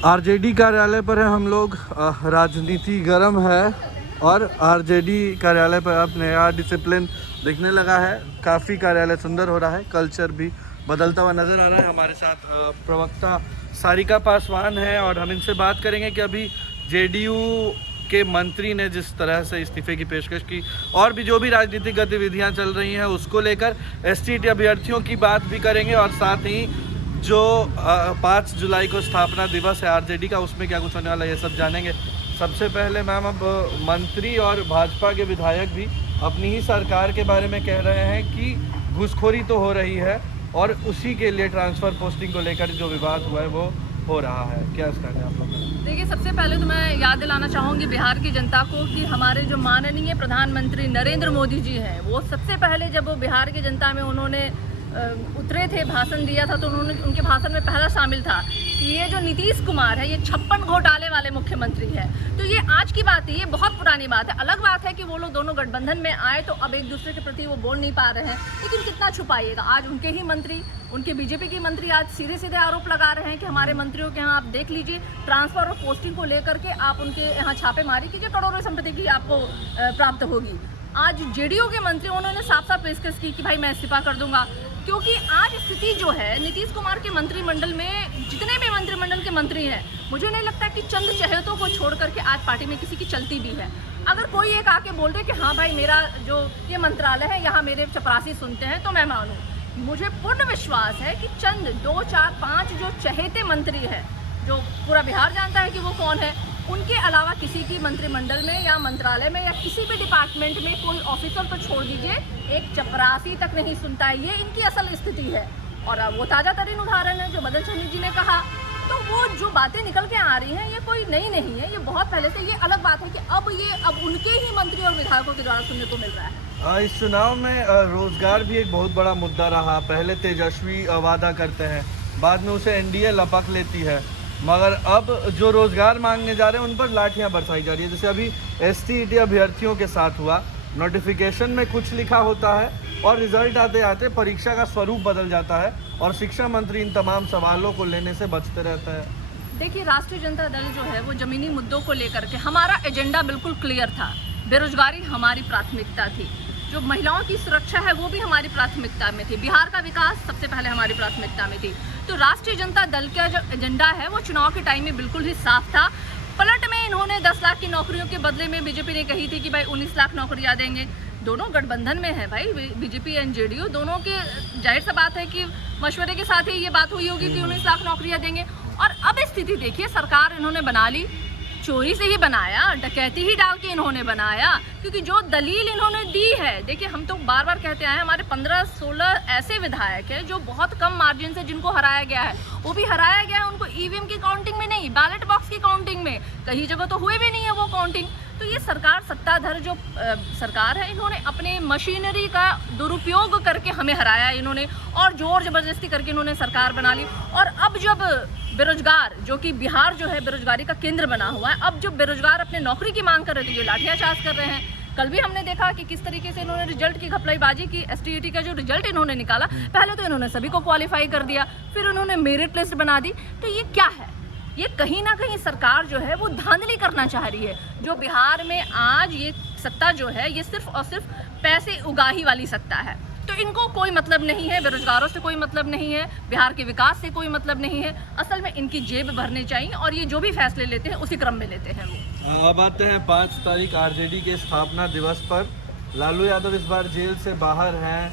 RJD कार्यालय पर है हम लोग। राजनीति गर्म है और आरजेडी कार्यालय पर अब नया डिसिप्लिन दिखने लगा है। काफ़ी कार्यालय सुंदर हो रहा है, कल्चर भी बदलता हुआ नज़र आ रहा है। हमारे साथ प्रवक्ता सारिका पासवान है और हम इनसे बात करेंगे कि अभी जेडीयू के मंत्री ने जिस तरह से इस्तीफे की पेशकश की और भी जो भी राजनीतिक गतिविधियां चल रही हैं उसको लेकर एसटीईटी अभ्यर्थियों की बात भी करेंगे और साथ ही जो 5 जुलाई को स्थापना दिवस है आरजेडी का, उसमें क्या कुछ होने वाला है ये सब जानेंगे। सबसे पहले मैम, अब मंत्री और भाजपा के विधायक भी अपनी ही सरकार के बारे में कह रहे हैं कि घूसखोरी तो हो रही है और उसी के लिए ट्रांसफ़र पोस्टिंग को लेकर जो विवाद हुआ है वो हो रहा है। क्या इसका है आप लोग? देखिए, सबसे पहले तो मैं याद दिलाना चाहूँगी बिहार की जनता को कि हमारे जो माननीय प्रधानमंत्री नरेंद्र मोदी जी हैं, वो सबसे पहले जब वो बिहार की जनता में उन्होंने उतरे थे, भाषण दिया था, तो उन्होंने उनके भाषण में पहला शामिल था कि ये जो नीतीश कुमार है ये 56 घोटाले वाले मुख्यमंत्री है। तो ये आज की बात है, ये बहुत पुरानी बात है। अलग बात है कि वो लोग दोनों गठबंधन में आए तो अब एक दूसरे के प्रति वो बोल नहीं पा रहे हैं, लेकिन कितना छुपाइएगा। आज उनके ही मंत्री, उनके बीजेपी के मंत्री आज सीधे सीधे आरोप लगा रहे हैं कि हमारे मंत्रियों के यहाँ आप देख लीजिए ट्रांसफर और पोस्टिंग को लेकर के आप उनके यहाँ छापेमारी कीजिए, करोड़ों संपत्ति की आपको प्राप्त होगी। आज जेडीयू के मंत्री उन्होंने साफ साफ पेशकश की कि भाई मैं इस्तीफा कर दूंगा, क्योंकि आज स्थिति जो है नीतीश कुमार के मंत्रिमंडल में जितने भी मंत्रिमंडल के मंत्री हैं, मुझे नहीं लगता कि चंद चहेतों को छोड़ करके आज पार्टी में किसी की चलती भी है। अगर कोई एक आके बोल दे कि हाँ भाई मेरा जो ये मंत्रालय है यहाँ मेरे चपरासी सुनते हैं, तो मैं मानूँ। मुझे पूर्ण विश्वास है कि चंद 2, 4, 5 जो चहेते मंत्री हैं, जो पूरा बिहार जानता है कि वो कौन है, उनके अलावा किसी की मंत्रिमंडल में या मंत्रालय में या किसी भी डिपार्टमेंट में कोई ऑफिसर तो छोड़ दीजिए, एक चपरासी तक नहीं सुनता है। ये इनकी असल स्थिति है। और वो ताज़ा तरीन उदाहरण है जो मदन सहनी जी ने कहा। तो वो जो बातें निकल के आ रही हैं ये कोई नई नहीं है, ये बहुत पहले से। ये अलग बात है कि अब उनके ही मंत्री और विधायकों के द्वारा सुनने को मिल रहा है। इस चुनाव में रोजगार भी एक बहुत बड़ा मुद्दा रहा। पहले तेजस्वी वादा करते हैं, बाद में उसे एनडीए लपक लेती है, मगर अब जो रोजगार मांगने जा रहे हैं उन पर लाठियां बरसाई जा रही है। जैसे अभी एसटीईटी अभ्यर्थियों के साथ हुआ, नोटिफिकेशन में कुछ लिखा होता है और रिजल्ट आते आते परीक्षा का स्वरूप बदल जाता है और शिक्षा मंत्री इन तमाम सवालों को लेने से बचते रहता है। देखिए, राष्ट्रीय जनता दल जो है वो जमीनी मुद्दों को लेकर के हमारा एजेंडा बिल्कुल क्लियर था। बेरोजगारी हमारी प्राथमिकता थी, जो महिलाओं की सुरक्षा है वो भी हमारी प्राथमिकता में थी, बिहार का विकास सबसे पहले हमारी प्राथमिकता में थी। तो राष्ट्रीय जनता दल का जो एजेंडा है वो चुनाव के टाइम में बिल्कुल ही साफ था। पलट में इन्होंने 10 लाख की नौकरियों के बदले में बीजेपी ने कही थी कि भाई 19 लाख नौकरियां देंगे। दोनों गठबंधन में है भाई, बीजेपी एंड जेडीयू दोनों के, जाहिर सा बात है कि मशवरे के साथ ही ये बात हुई होगी कि 19 लाख नौकरियां देंगे। और अब स्थिति देखिए, सरकार इन्होंने बना ली, चोरी से ही बनाया, डकैती ही डाल के इन्होंने बनाया, क्योंकि जो दलील इन्होंने दी है, देखिए हम तो बार बार कहते आए हमारे 15-16 ऐसे विधायक हैं जो बहुत कम मार्जिन से जिनको हराया गया है, वो भी हराया गया है उनको ईवीएम की काउंटिंग में नहीं, बैलेट बॉक्स की काउंटिंग में। कई जगह तो हुए भी नहीं है वो काउंटिंग। तो ये सरकार, सत्ताधर जो सरकार है, इन्होंने अपने मशीनरी का दुरुपयोग करके हमें हराया इन्होंने और जोर जबरदस्ती करके इन्होंने सरकार बना ली। और अब जब बेरोजगार, जो कि बिहार जो है बेरोजगारी का केंद्र बना हुआ है, अब जब बेरोजगार अपने नौकरी की मांग कर रहे थे, ये लाठियाचार्ज कर रहे हैं। कल भी हमने देखा कि किस तरीके से इन्होंने रिजल्ट की घपलाईबाजी की। एसटीईटी का जो रिजल्ट इन्होंने निकाला, पहले तो इन्होंने सभी को क्वालिफाई कर दिया, फिर उन्होंने मेरिट लिस्ट बना दी। तो ये क्या है? ये कहीं ना कहीं सरकार जो है वो धांधली करना चाह रही है। जो बिहार में आज ये सत्ता जो है ये सिर्फ और सिर्फ पैसे उगाही वाली सत्ता है। तो इनको कोई मतलब नहीं है, बेरोजगारों से कोई मतलब नहीं है, बिहार के विकास से कोई मतलब नहीं है। असल में इनकी जेब भरनी चाहिए और ये जो भी फैसले लेते हैं उसी क्रम में लेते हैं वो। अब आते हैं 5 तारीख आरजेडी के स्थापना दिवस पर। लालू यादव इस बार जेल से बाहर हैं,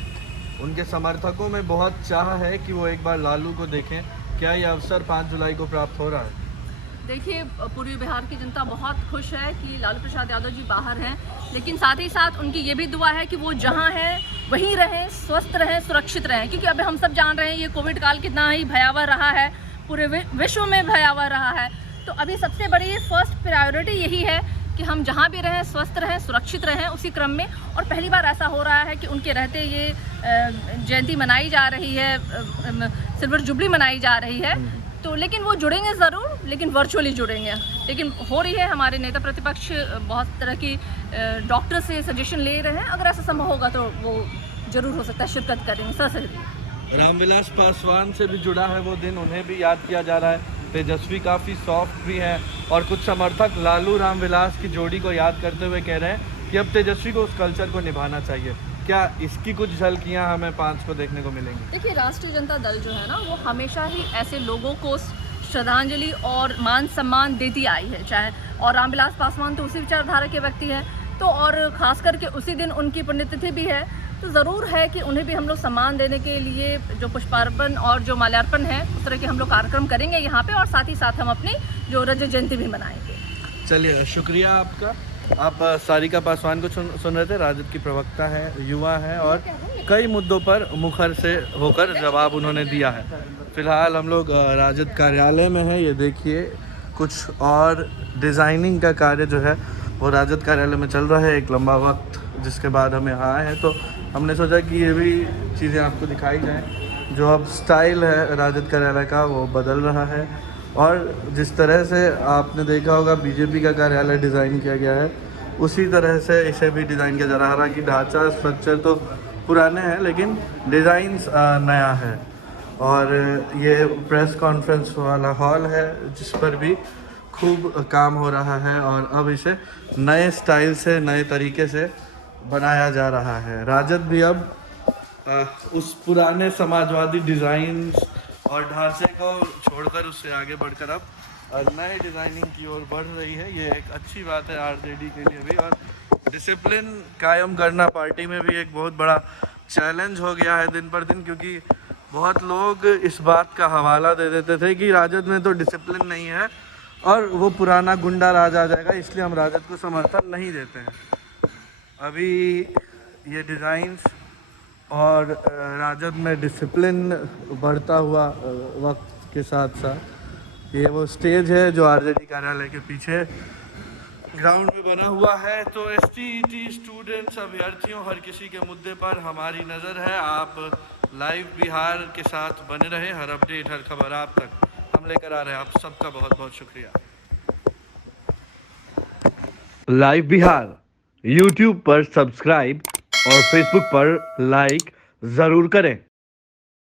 उनके समर्थकों में बहुत चाह है कि वो एक बार लालू को देखें। क्या ये अवसर 5 जुलाई को प्राप्त हो रहा है? देखिए, पूर्वी बिहार की जनता बहुत खुश है कि लालू प्रसाद यादव जी बाहर हैं, लेकिन साथ ही साथ उनकी ये भी दुआ है कि वो जहाँ हैं वहीं रहें, स्वस्थ रहें, सुरक्षित रहें। क्योंकि अभी हम सब जान रहे हैं ये कोविड काल कितना ही भयावह रहा है, पूरे विश्व में भयावह रहा है। तो अभी सबसे बड़ी फर्स्ट प्रायोरिटी यही है कि हम जहाँ भी रहें स्वस्थ रहें, सुरक्षित रहें, उसी क्रम में। और पहली बार ऐसा हो रहा है कि उनके रहते ये जयंती मनाई जा रही है, सिल्वर जुबली मनाई जा रही है। तो लेकिन वो जुड़ेंगे ज़रूर, लेकिन वर्चुअली जुड़ेंगे। लेकिन हो रही है, हमारे नेता प्रतिपक्ष बहुत तरह की डॉक्टर से सजेशन ले रहे हैं। अगर ऐसा संभव होगा तो वो ज़रूर हो सकता है शिरकत करेंगे। सर रामविलास पासवान से भी जुड़ा है वो दिन, उन्हें भी याद किया जा रहा है। तेजस्वी काफ़ी सॉफ्ट भी हैं और कुछ समर्थक लालू रामविलास की जोड़ी को याद करते हुए कह रहे हैं कि अब तेजस्वी को उस कल्चर को निभाना चाहिए। क्या इसकी कुछ झलकियां हमें 5 को देखने को मिलेंगी? देखिए, राष्ट्रीय जनता दल जो है ना, वो हमेशा ही ऐसे लोगों को श्रद्धांजलि और मान सम्मान देती आई है। चाहे और रामविलास पासवान तो उसी विचारधारा के व्यक्ति हैं, तो और ख़ास करके उसी दिन उनकी पुण्यतिथि भी है, तो ज़रूर है कि उन्हें भी हम लोग सम्मान देने के लिए जो पुष्पार्पण और जो माल्यार्पण है उस तरह के हम लोग कार्यक्रम करेंगे यहाँ पे, और साथ ही साथ हम अपनी जो रजत जयंती भी मनाएंगे। चलिए, शुक्रिया आपका। आप सारिका पासवान को सुन रहे थे। राजद की प्रवक्ता है, युवा है और कई मुद्दों पर मुखर से होकर जवाब उन्होंने दिया है। फिलहाल हम लोग राजद कार्यालय में है। ये देखिए, कुछ और डिज़ाइनिंग का कार्य जो है वो राजद कार्यालय में चल रहा है। एक लंबा वक्त जिसके बाद हम यहाँ आए हैं, तो हमने सोचा कि ये भी चीज़ें आपको दिखाई जाएँ। जो अब स्टाइल है राजद कार्यालय का वो बदल रहा है, और जिस तरह से आपने देखा होगा बीजेपी का कार्यालय डिज़ाइन किया गया है, उसी तरह से इसे भी डिज़ाइन किया जा रहा है। हालांकि ढांचा स्ट्रक्चर तो पुराने हैं, लेकिन डिज़ाइन नया है। और ये प्रेस कॉन्फ्रेंस वाला हॉल है जिस पर भी खूब काम हो रहा है, और अब इसे नए स्टाइल से, नए तरीके से बनाया जा रहा है। राजद भी अब उस पुराने समाजवादी डिज़ाइन और ढांचे को छोड़कर उससे आगे बढ़कर अब नए डिज़ाइनिंग की ओर बढ़ रही है। ये एक अच्छी बात है आरजेडी के लिए भी, और डिसिप्लिन कायम करना पार्टी में भी एक बहुत बड़ा चैलेंज हो गया है दिन पर दिन, क्योंकि बहुत लोग इस बात का हवाला दे देते थे कि राजद में तो डिसिप्लिन नहीं है और वो पुराना गुंडा राज आ जाएगा, इसलिए हम राजद को समर्थन नहीं देते हैं। अभी ये डिज़ाइंस और राजद में डिसिप्लिन बढ़ता हुआ वक्त के साथ साथ, ये वो स्टेज है जो आरजेडी कार्यालय के पीछे ग्राउंड में बना हुआ है। तो एसटीईटी स्टूडेंट्स, अभ्यर्थियों, हर किसी के मुद्दे पर हमारी नज़र है। आप लाइव बिहार के साथ बने रहे। हर अपडेट, हर खबर आप तक हम लेकर आ रहे हैं। आप सबका बहुत बहुत शुक्रिया। लाइव बिहार YouTube पर सब्सक्राइब और Facebook पर लाइक ज़रूर करें।